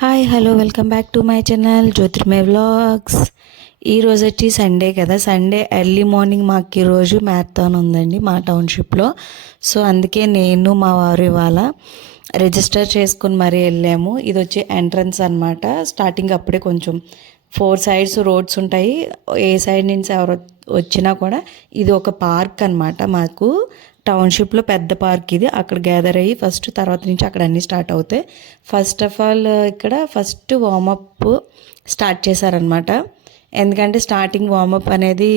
Hi hello welcome back to my channel Jyotirmaya vlogs. ఈరోజు వచ్చి Sunday కదా, Sunday early morning మాకు ఈరోజు మ్యారథాన్ ఉందండి మా టౌన్షిప్లో. సో అందుకే నేను మా వారు ఇవాళ రిజిస్టర్ చేసుకుని మరీ వెళ్ళాము. ఇది వచ్చి ఎంట్రన్స్ అనమాట. స్టార్టింగ్ అప్పుడే కొంచెం 4 సైడ్స్ రోడ్స్ ఉంటాయి. ఏ సైడ్ నుంచి ఎవరు వచ్చినా కూడా ఇది ఒక పార్క్ అనమాట. మాకు టౌన్షిప్లో పెద్ద పార్క్ ఇది. అక్కడ గ్యాదర్ అయ్యి ఫస్ట్, తర్వాత నుంచి అక్కడ అన్నీ స్టార్ట్ అవుతాయి. ఫస్ట్ ఆఫ్ ఆల్ ఇక్కడ ఫస్ట్ వార్మప్ స్టార్ట్ చేశారనమాట. ఎందుకంటే స్టార్టింగ్ వార్మప్ అనేది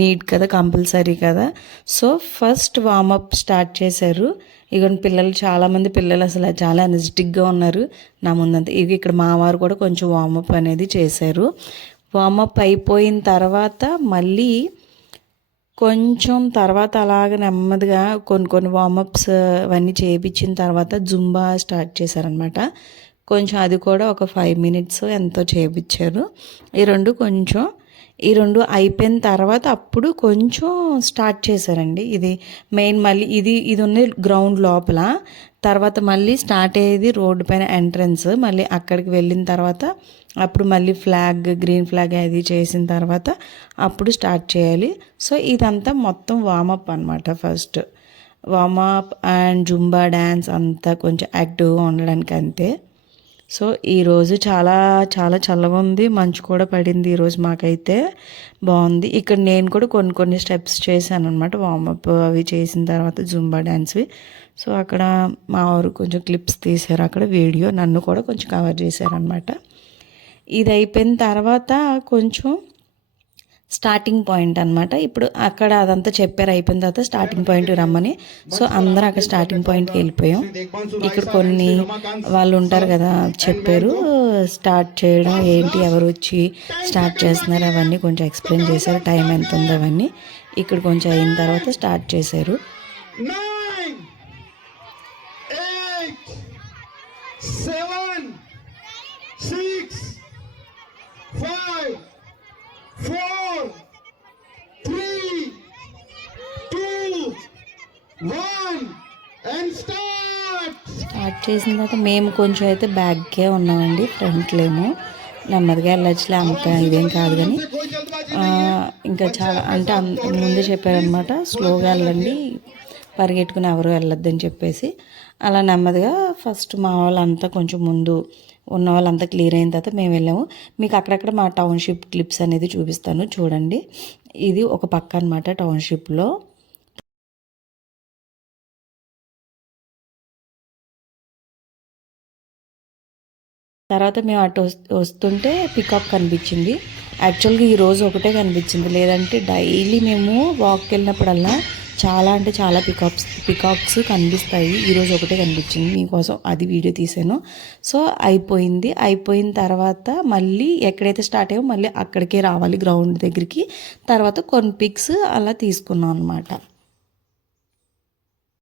నీడ్ కదా, కంపల్సరీ కదా. సో ఫస్ట్ వార్మప్ స్టార్ట్ చేశారు. ఇక పిల్లలు చాలామంది పిల్లలు అసలు చాలా ఎనర్జెటిక్గా ఉన్నారు నా ముందంతా. ఇవి ఇక్కడ మా వారు కూడా కొంచెం వార్మప్ అనేది చేశారు. వార్మప్ అయిపోయిన తర్వాత మళ్ళీ కొంచెం తర్వాత అలాగ నెమ్మదిగా కొన్ని వార్మప్స్ అవన్నీ చేయించిన తర్వాత జుంబా స్టార్ట్ చేశారనమాట. కొంచెం అది కూడా ఒక 5 మినిట్స్ ఎంతో చేయించారు. ఈ రెండు అయిపోయిన తర్వాత అప్పుడు కొంచెం స్టార్ట్ చేశారండి. ఇది మెయిన్ మళ్ళీ ఇది ఉంది గ్రౌండ్ లోపల. తర్వాత మళ్ళీ స్టార్ట్ అయ్యేది రోడ్డు పైన ఎంట్రన్స్. మళ్ళీ అక్కడికి వెళ్ళిన తర్వాత అప్పుడు మళ్ళీ గ్రీన్ ఫ్లాగ్ అది చేసిన తర్వాత అప్పుడు స్టార్ట్ చేయాలి. సో ఇదంతా మొత్తం వార్మప్ అనమాట. First warm up and Zumba dance అంతా కొంచెం యాక్టివ్గా ఉండడానికి అంతే. సో ఈరోజు చాలా చాలా చల్లగా ఉంది, మంచు కూడా పడింది ఈరోజు. మాకైతే బాగుంది. ఇక్కడ నేను కూడా కొన్ని స్టెప్స్ చేశాను అనమాట. వార్మప్ అవి చేసిన తర్వాత జుంబా డ్యాన్స్వి. సో అక్కడ మా వారు కొంచెం క్లిప్స్ తీశారు, అక్కడ వీడియో నన్ను కూడా కొంచెం కవర్ చేశారనమాట. ఇది అయిపోయిన తర్వాత కొంచెం స్టార్టింగ్ పాయింట్ అనమాట. ఇప్పుడు అక్కడ అదంతా చెప్పారు, అయిపోయిన తర్వాత స్టార్టింగ్ పాయింట్ రమ్మని. సో అందరం అక్కడ స్టార్టింగ్ పాయింట్కి వెళ్ళిపోయాం. ఇక్కడ కొన్ని వాళ్ళు ఉంటారు కదా, చెప్పారు స్టార్ట్ చేయడం ఏంటి, ఎవరు వచ్చి స్టార్ట్ చేస్తున్నారు అవన్నీ కొంచెం ఎక్స్ప్లెయిన్ చేశారు. టైం ఎంత ఉంది అవన్నీ ఇక్కడ కొంచెం అయిన తర్వాత స్టార్ట్ చేశారు. 9, 8, 7, 6, 5, 4, 3, 2, 1 and start. స్టార్ట్ చేసిన తర్వాత మేము కొంచెం అయితే బ్యాక్కే ఉన్నామండి, ఫ్రంట్లేమో నెమ్మదిగా వెళ్ళొచ్చులే, అంత ఇదేం కాదు. కానీ ఇంకా చాలా అంటే ముందే చెప్పారనమాట, స్లోగా వెళ్ళండి, పరిగెట్టుకుని ఎవరు వెళ్ళొద్దని చెప్పేసి. అలా నెమ్మదిగా ఫస్ట్ మా వాళ్ళంతా కొంచెం ముందు ఉన్న వాళ్ళంతా క్లియర్ అయిన తర్వాత మేము వెళ్ళాము. మీకు అక్కడక్కడ మా టౌన్షిప్ క్లిప్స్ అనేది చూపిస్తాను చూడండి. ఇది ఒక పక్క అనమాట టౌన్షిప్లో. తర్వాత మేము అటు వస్తుంటే పికాక్ కనిపించింది. యాక్చువల్గా ఈరోజు ఒకటే కనిపించింది, లేదంటే డైలీ మేము వాక్కి వెళ్ళినప్పుడల్లా చాలా అంటే చాలా పికాక్స్ కనిపిస్తాయి. ఈరోజు ఒకటే కనిపించింది, మీకోసం అది వీడియో తీసాను. సో అయిపోయిన తర్వాత మళ్ళీ ఎక్కడైతే స్టార్ట్ అయ్యో మళ్ళీ అక్కడికే రావాలి, గ్రౌండ్ దగ్గరికి. తర్వాత కొన్ని పిక్స్ అలా తీసుకున్నాం అనమాట.